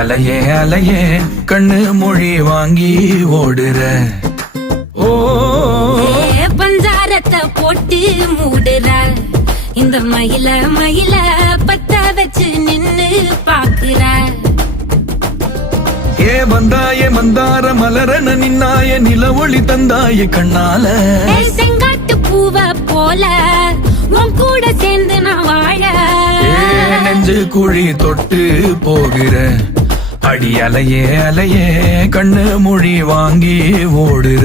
அலையே அலையே கண்ணு மொழி வாங்கி ஓடுற. ஓ பஞ்சாரத்தை போட்டு மூடுற. இந்த மயில மயில பத்த வச்சு நின்னு பாக்குற. ஏ வந்தாயே மந்தார மலரன நின்னாய நில ஒளி தந்தாய கண்ணால. செங்காட்டு பூவ போல உன் கூட சேர்ந்து நான் வாழ. நெஞ்சு குழி தொட்டு போகிற. அடி அலையே அலையே கண்ணு மொழி வாங்கி ஓடுற.